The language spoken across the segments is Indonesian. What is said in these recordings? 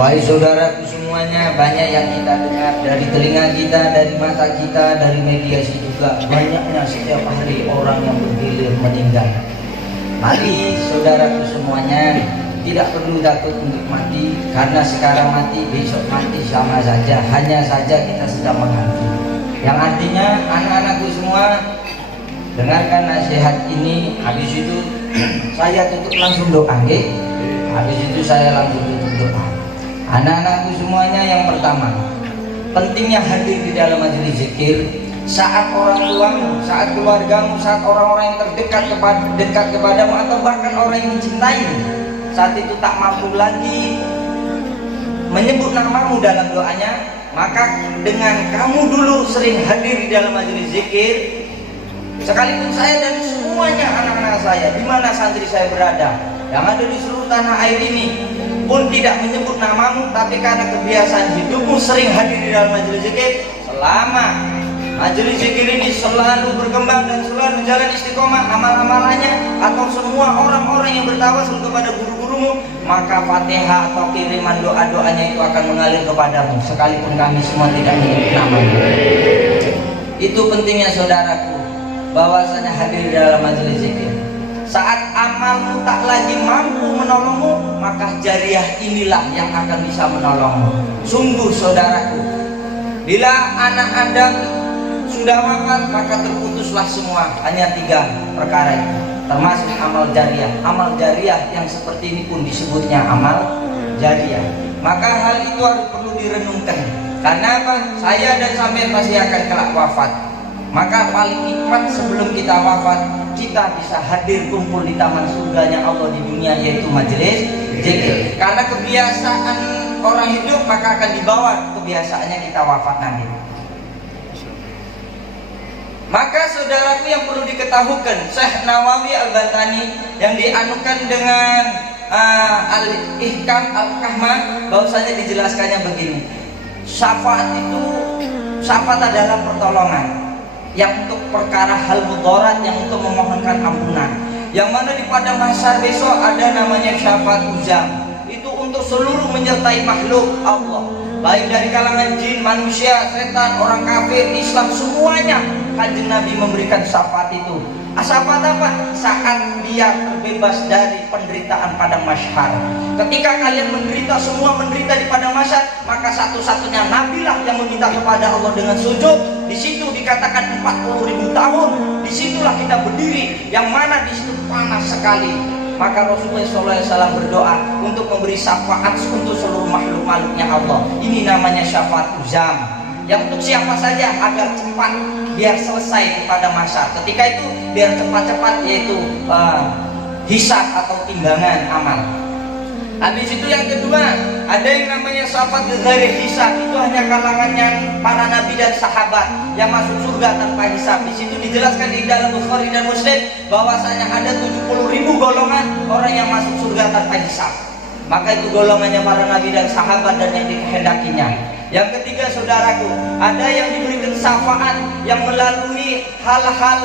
Wahai saudaraku semuanya, banyak yang kita dengar dari telinga kita, dari mata kita, dari media juga. Banyaknya setiap hari orang yang bergilir meninggal. Mari saudaraku semuanya, tidak perlu takut untuk mati, karena sekarang mati, besok mati sama saja. Hanya saja kita sedang mengganti. Yang artinya anak-anakku semua, dengarkan nasihat ini. Habis itu saya tutup langsung doa, okay? Habis itu saya langsung tutup doa. Anak-anakku semuanya, yang pertama, pentingnya hadir di dalam majelis zikir. Saat orang tuamu, saat keluargamu, saat orang-orang yang dekat kepadamu, atau bahkan orang yang mencintaimu, saat itu tak mampu lagi menyebut namamu dalam doanya, maka dengan kamu dulu sering hadir di dalam majelis zikir, sekalipun saya dan semuanya anak-anak saya, di mana santri saya berada, yang ada di seluruh tanah air ini pun tidak menyebut namamu, tapi karena kebiasaan hidupmu sering hadir di dalam majelis zikir, selama majelis zikir ini selalu berkembang dan selalu jalan istiqomah amal-amalannya, atau semua orang-orang yang bertawasul kepada guru-gurumu, maka Fatihah atau kiriman doa-doanya itu akan mengalir kepadamu, sekalipun kami semua tidak menyebut namamu. Itu pentingnya saudaraku, bahwasanya hadir di dalam majelis zikir. Saat amalmu tak lagi mampu menolongmu, maka jariah inilah yang akan bisa menolongmu. Sungguh saudaraku, bila anak Adam sudah wafat, maka terputuslah semua. Hanya 3 perkara itu, termasuk amal jariah. Amal jariah yang seperti ini pun disebutnya amal jariah. Maka hal itu harus perlu direnungkan. Karena apa? Saya dan sampai pasti akan kelak wafat. Maka paling hikmat sebelum kita wafat, kita bisa hadir kumpul di taman surganya Allah di dunia, yaitu majelis zikir. Karena kebiasaan orang hidup, maka akan dibawa kebiasaannya kita wafat nanti. Maka saudaraku yang perlu diketahukan, Syekh Nawawi Al-Batani yang dianukan dengan Al-Ihkam Al-Kahmah, bahwasanya dijelaskannya begini. Syafaat itu, syafaat adalah pertolongan yang untuk perkara hal mudarat, yang untuk memohonkan ampunan, yang mana di padang mahsyar besok ada namanya syafaat uzam. Itu untuk seluruh menyertai makhluk Allah, baik dari kalangan jin, manusia, setan, orang kafir, Islam, semuanya. Kanjeng Nabi memberikan syafaat itu. Syafaat apa? Saat dia terbebas dari penderitaan padang mahsyar. Ketika kalian menderita, semua menderita di padang mahsyar, maka satu-satunya Nabilah yang meminta kepada Allah dengan sujud. Di situ dikatakan 40.000 tahun. Disitulah kita berdiri, yang mana di situ panas sekali. Maka Rasulullah SAW berdoa untuk memberi syafaat untuk seluruh makhluk-makhluknya Allah. Ini namanya syafaat uzam, yang untuk siapa saja agar cepat biar selesai pada masa. Ketika itu biar cepat-cepat, yaitu hisab atau timbangan amal. Habis itu yang kedua, ada yang namanya syafaat dari hisab. Itu hanya kalangannya para nabi dan sahabat yang masuk surga tanpa hisab. Di situ dijelaskan di dalam Bukhari dan Muslim bahwasanya ada 70.000 golongan orang yang masuk surga tanpa hisab. Maka itu golongannya para nabi dan sahabat dan yang dikehendakinya. Yang ketiga saudaraku, ada yang diberikan syafaat yang melalui hal-hal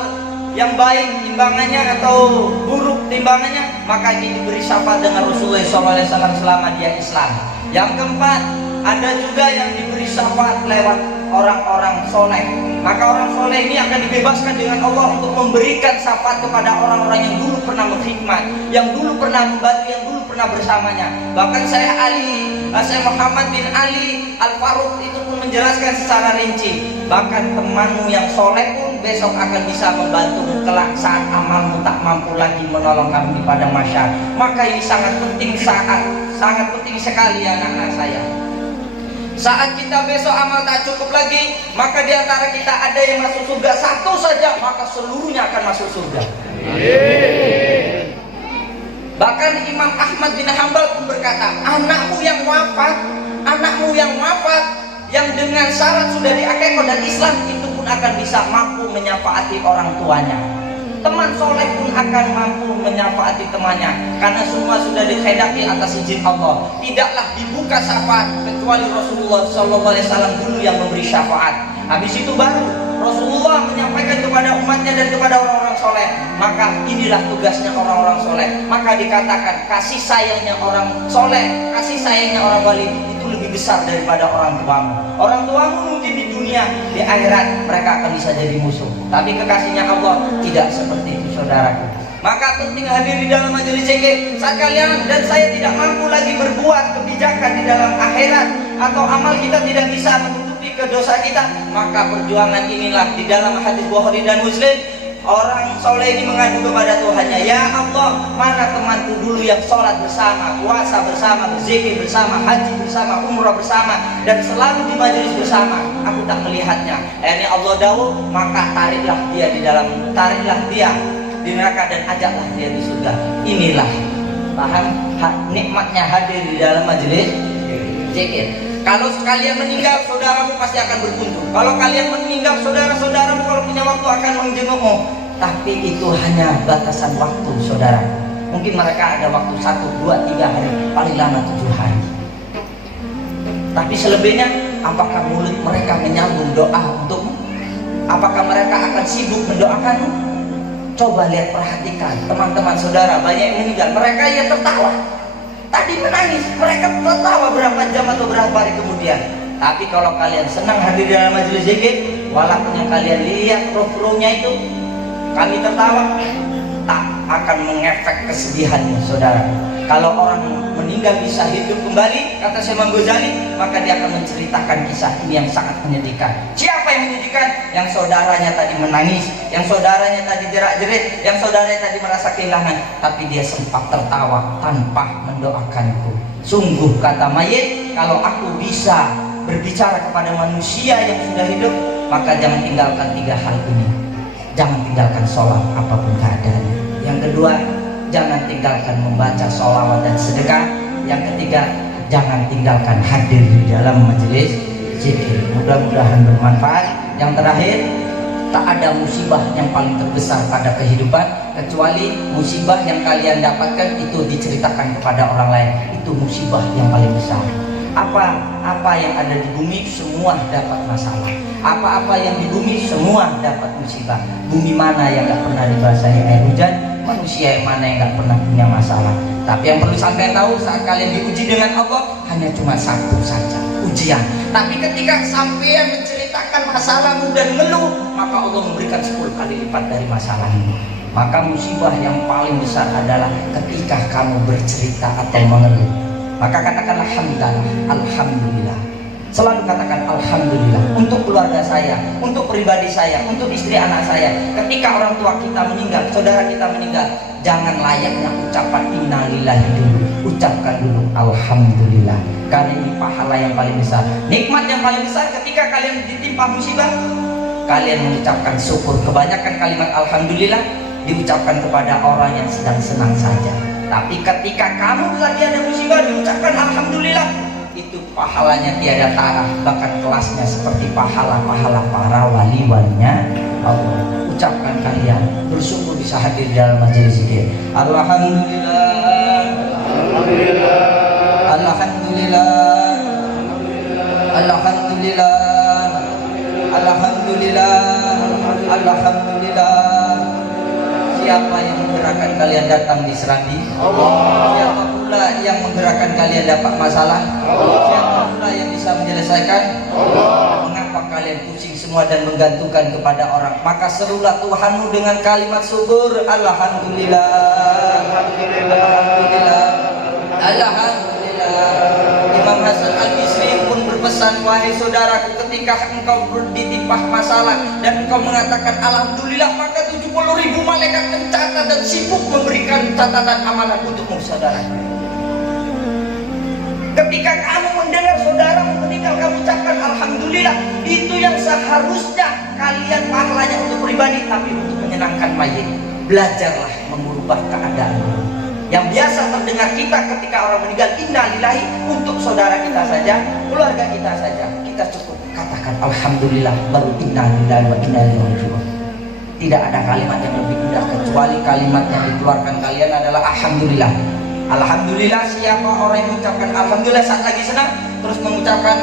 yang baik timbangannya atau buruk timbangannya, maka ini diberi syafaat dengan Rasulullah SAW selama dia Islam. Yang keempat, ada juga yang diberi syafaat lewat orang-orang soleh. Maka orang soleh ini akan dibebaskan dengan Allah untuk memberikan syafaat kepada orang-orang yang dulu pernah berkhidmat, yang dulu pernah membantu, yang dulu pernah bersamanya. Bahkan saya Muhammad bin Ali Al-Faruq itu pun menjelaskan secara rinci, bahkan temanmu yang soleh pun besok akan bisa membantu kelak saat amalmu tak mampu lagi menolong kamu di padang mahsyar. Maka ini sangat penting, sangat penting sekali anak-anak saya. Saat kita besok amal tak cukup lagi, maka di antara kita ada yang masuk surga satu saja, maka seluruhnya akan masuk surga. Bahkan Imam Ahmad bin Hanbal pun berkata, anakmu yang wafat yang dengan syarat sudah diakekah dan Islam, itu pun akan bisa mampu menyafaati orang tuanya. Teman soleh pun akan mampu menyafaati temannya, karena semua sudah dikehendaki atas izin Allah. Tidaklah dibuka syafaat kecuali Rasulullah SAW dulu yang memberi syafaat. Habis itu baru Rasulullah menyampaikan kepada umatnya dan kepada orang-orang soleh, maka inilah tugasnya orang-orang soleh. Maka dikatakan kasih sayangnya orang soleh, kasih sayangnya orang wali itu lebih besar daripada orang tuamu. Orang tuamu mungkin di dunia, di akhirat mereka akan bisa jadi musuh, tapi kekasihnya Allah tidak seperti itu, saudaraku. Maka penting hadir di dalam majelis zikir. Saat kalian dan saya tidak mampu lagi berbuat kebijakan di dalam akhirat, atau amal kita tidak bisa menutupi kedosa kita, maka perjuangan inilah di dalam hadis Bukhari dan Muslim. Orang soleh ini mengadu kepada Tuhannya, ya Allah, mana temanku dulu yang sholat bersama, puasa bersama, berzikir bersama, haji bersama, umrah bersama, dan selalu di majelis bersama. Aku tak melihatnya. Ini Allah dawuh, maka tariklah dia di neraka dan ajaklah dia di surga. Inilah paham nikmatnya hadir di dalam majelis zikir. Kalau kalian meninggal, saudaramu pasti akan berkunjung. Kalau kalian meninggal, saudara-saudaramu kalau punya waktu akan menjengukmu. Tapi itu hanya batasan waktu, saudara. Mungkin mereka ada waktu 1, 2, 3 hari, paling lama 7 hari. Tapi selebihnya, apakah mulut mereka menyambung doa untukmu? Apakah mereka akan sibuk mendoakanmu? Coba lihat, perhatikan teman-teman saudara, banyak yang meninggal, mereka ya tertawa. Tadi menangis, mereka tertawa berapa jam atau berapa hari kemudian. Tapi kalau kalian senang hadir dalam majelis zikir, walaupun yang kalian lihat roh-rohnya itu, kami tertawa, tak akan mengefek kesedihanmu, saudara. Kalau orang meninggal bisa hidup kembali, kata Syekh Imam Ghazali, maka dia akan menceritakan kisah ini yang sangat menyedihkan. Siapa yang menyedihkan? Yang saudaranya tadi menangis, yang saudaranya tadi jerak-jerit, yang saudaranya tadi merasa kehilangan, tapi dia sempat tertawa tanpa mendoakanku. Sungguh, kata mayit, kalau aku bisa berbicara kepada manusia yang sudah hidup, maka jangan tinggalkan 3 hal ini. Jangan tinggalkan sholat apapun keadaannya. Yang kedua, jangan tinggalkan membaca sholawat dan sedekah. Yang ketiga, jangan tinggalkan hadir di dalam majelis zikir. Mudah-mudahan bermanfaat. Yang terakhir, tak ada musibah yang paling terbesar pada kehidupan kecuali musibah yang kalian dapatkan itu diceritakan kepada orang lain. Itu musibah yang paling besar. Apa yang ada di bumi semua dapat masalah. Apa-apa yang di bumi semua dapat musibah. Bumi mana yang gak pernah dibasahi air hujan? Manusia yang mana yang gak pernah punya masalah? Tapi yang perlu sampai tahu, saat kalian diuji dengan Allah, hanya cuma satu saja, ujian. Tapi ketika sampean menceritakan masalahmu dan ngeluh, maka Allah memberikan 10 kali lipat dari masalahmu. Maka musibah yang paling besar adalah ketika kamu bercerita atau mengeluh. Maka katakanlah alhamdulillah. Selalu katakan alhamdulillah untuk keluarga saya, untuk pribadi saya, untuk istri anak saya. Ketika orang tua kita meninggal, saudara kita meninggal, jangan layaknya ucapan innalillahi dulu, ucapkan dulu alhamdulillah. Karena ini pahala yang paling besar, nikmat yang paling besar. Ketika kalian ditimpa musibah, kalian mengucapkan syukur. Kebanyakan kalimat alhamdulillah diucapkan kepada orang yang sedang senang saja. Tapi ketika kamu lagi ada musibah, diucapkan alhamdulillah, itu pahalanya tiada tara, bahkan kelasnya seperti pahala-pahala para wali-walinya Allah. Ucapkan kalian bersyukur bisa hadir dalam majelis zikir. Alhamdulillah, alhamdulillah, alhamdulillah, alhamdulillah, alhamdulillah, alhamdulillah. Siapa yang menggerakkan kalian datang di Serambi? Allah. Siapa pula yang menggerakkan kalian dapat masalah? Allah. Siapa pula yang bisa menyelesaikan? Allah. Mengapa kalian pusing semua dan menggantungkan kepada orang? Maka serulah Tuhanmu dengan kalimat syukur. Alhamdulillah, alhamdulillah, alhamdulillah, alhamdulillah. Imam Hasan Al-Bisri pun berpesan, wahai saudaraku, ketika engkau ditimpa masalah dan engkau mengatakan alhamdulillah, maka 70.000 malaikat mencatat dan sibuk memberikan catatan amalan untukmu, saudara. Ketika kamu mendengar saudaramu meninggal, kamu ucapkan alhamdulillah. Itu yang seharusnya kalian pahalanya untuk pribadi, tapi untuk menyenangkan mayit. Belajarlah mengubah keadaanmu. Yang biasa terdengar kita ketika orang meninggal, innalillahi, untuk saudara kita saja, keluarga kita saja, kita cukup katakan alhamdulillah, baru innalillahi wa inna ilaihi raji'un. Tidak ada kalimat yang lebih indah kecuali kalimat yang dikeluarkan kalian adalah alhamdulillah. Alhamdulillah. Siapa orang yang mengucapkan alhamdulillah saat lagi senang, terus mengucapkan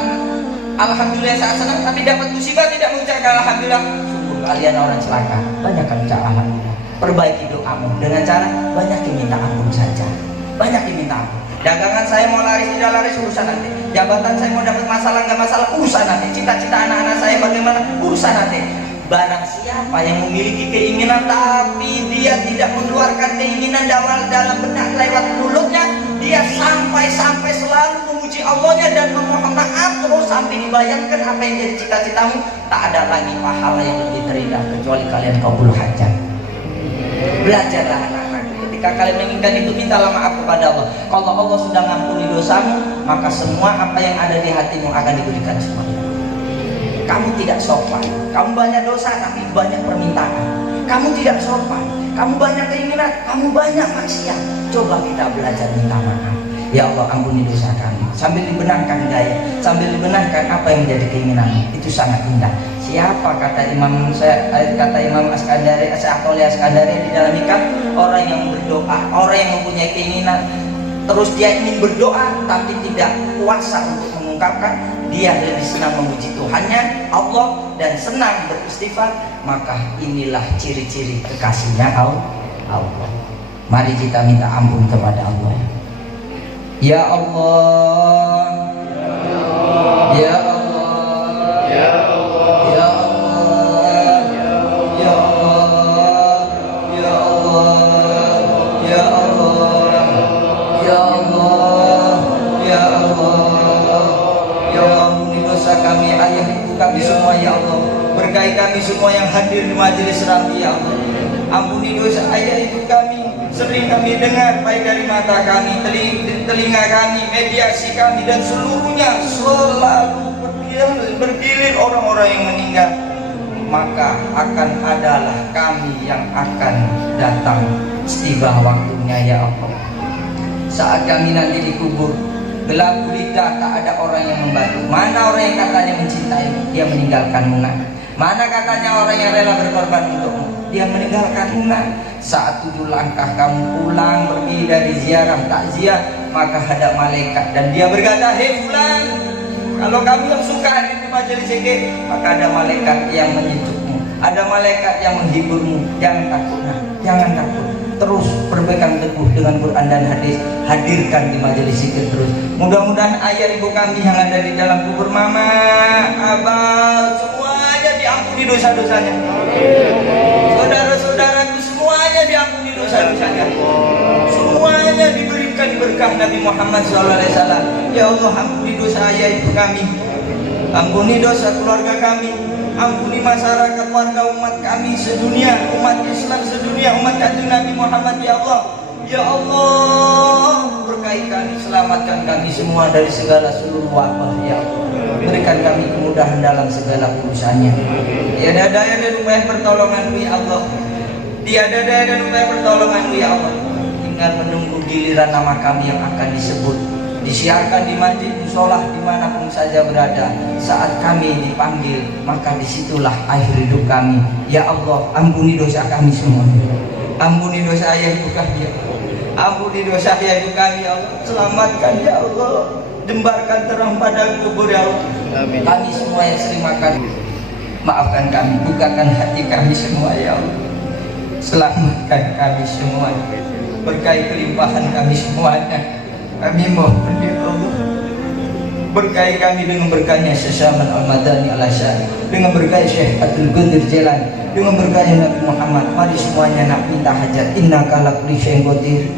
alhamdulillah saat senang, tapi dapat musibah tidak mengucapkan alhamdulillah, sungguh kalian orang celaka. Banyak kan ucap alhamdulillah. perbaiki doamu dengan cara banyakin minta ampun saja. Banyakin minta ampun. Dagangan saya mau laris tidak laris urusan nanti. Jabatan saya mau dapat masalah nggak masalah urusan nanti. Cita-cita anak-anak saya bagaimana urusan nanti. Barang siapa yang memiliki keinginan tapi dia tidak mengeluarkan keinginan dalam benak lewat mulutnya, dia sampai selalu memuji Allahnya dan memohon maaf terus sampai dibayangkan apa yang jadi cita-citamu, tak ada lagi pahala yang lebih terindah kecuali kalian kabul hajat. Belajarlah anak-anak, ketika kalian menginginkan itu mintalah maaf kepada Allah. Kalau Allah sudah mengampuni dosamu, maka semua apa yang ada di hatimu akan diberikan semuanya. Kamu tidak sopan, kamu banyak dosa tapi banyak permintaan. Kamu tidak sopan, kamu banyak keinginan, kamu banyak maksiat. Coba kita belajar minta maaf. Ya Allah, ampuni dosa kami. Sambil dibenarkan gaya, sambil dibenarkan apa yang menjadi keinginanmu. Itu sangat indah. Siapa kata Imam Askandari, Asy'atoli Askandari di dalam hikam, orang yang berdoa, orang yang mempunyai keinginan, terus dia ingin berdoa tapi tidak kuasa untuk mengungkapkan, dia lebih senang memuji Tuhannya Allah dan senang beristighfar, maka inilah ciri-ciri kekasihnya Allah. Mari kita minta ampun kepada Allah. Ya Allah, ya Allah, ya Allah, ya Allah, ya Allah, ya Allah, ya Allah, ya Allah, ya Allah. Ampuni dosa kami, ayah ibu kami semua ya Allah. Berkahi kami semua yang hadir di majelis Rabi ya Allah. Ampuni dosa ayah ibu kami. Sering kami dengar baik dari mata kami, telinga kami, mediasi kami dan seluruhnya selalu bergilir orang-orang yang meninggal. Maka akan adalah kami yang akan datang tiba waktunya ya Allah. Saat kami nanti dikubur, gelap gulita, tak ada orang yang membantu. Mana orang yang katanya mencintai, dia meninggalkanmu nak. Mana katanya orang yang rela berkorban untukmu, dia meninggalkanmu nak. Saat 7 langkah kamu pulang pergi dari ziarah takziah, maka ada malaikat dan dia berkata, hei fulan, kalau kamu yang suka hadir di majelis ini, maka ada malaikat yang menyejukmu, ada malaikat yang menghiburmu. Jangan takut nak, jangan takut. Terus berpegang teguh dengan Quran dan hadis, hadirkan di majelis zikir terus. Mudah-mudahan ayah ibu kami yang ada di dalam kubur, mama, abah, semuanya diampuni dosa-dosanya. Saudara-saudaraku semuanya diampuni dosa-dosanya. Semuanya diberikan berkah Nabi Muhammad SAW. Ya Allah, ampuni dosa ayah ibu kami, ampuni dosa keluarga kami, ampuni masyarakat warga umat kami sedunia, umat Islam sedunia, umat kanjeng Nabi Muhammad ya Allah. Ya Allah, berkahi kami, selamatkan kami semua dari segala seluruh wabah ya Allah. Berikan kami kemudahan dalam segala urusannya. Tiada daya dan upaya pertolonganmu ya Allah. Tiada daya dan upaya pertolonganmu ya Allah. Tinggal menunggu giliran nama kami yang akan disebut, disiarkan di masjid, musolah, dimanapun saja berada. Saat kami dipanggil, maka disitulah akhir hidup kami. Ya Allah, ampuni dosa kami semua. Ampuni dosa ayah ibu kami ya Allah. Ampuni dosa ayah ibu kami ya Allah. Selamatkan ya Allah. Jembarkan terang pada kubur ya Allah. Amin. Kami semua yang sering makan, maafkan kami, bukakan hati kami semua ya Allah. Selamatkan kami semua. Berkahi kelimpahan kami semuanya. Kami mohon ya Allah, berkahi kami dengan berkahnya Syaman Al-Madani Al-Asyari, dengan berkahi Syekh Abdul Qadir Jailani, dengan berkahi Nabi Muhammad. Mari semuanya nak minta hajat. Innaka ala kulli syai'in qadir.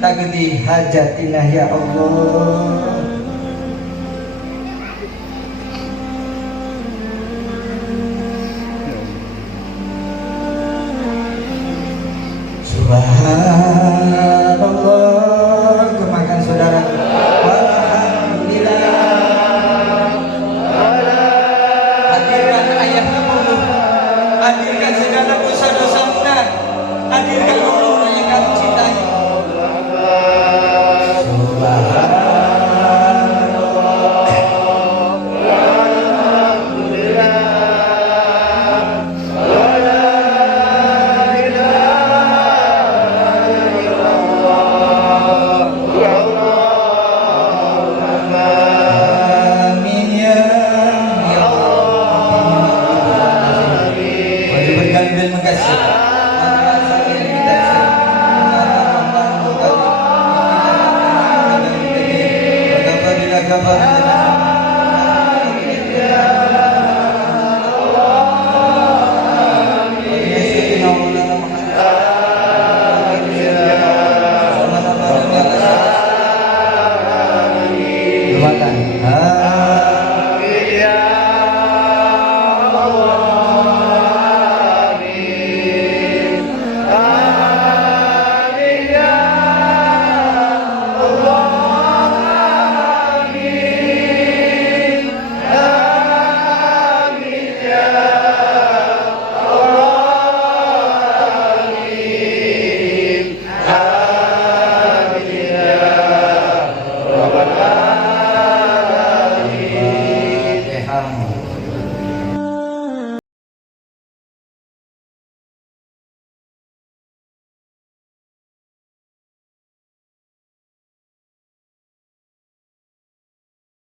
Tagdi hajatina ya Allah. Subhanallah, kemakan saudara. Alhamdulillah. Hadirkan ayat ibumu, hadirkan segala dosa-dosamu, hadirkan orang yang kamu cintai. Subhanallah. Doakan.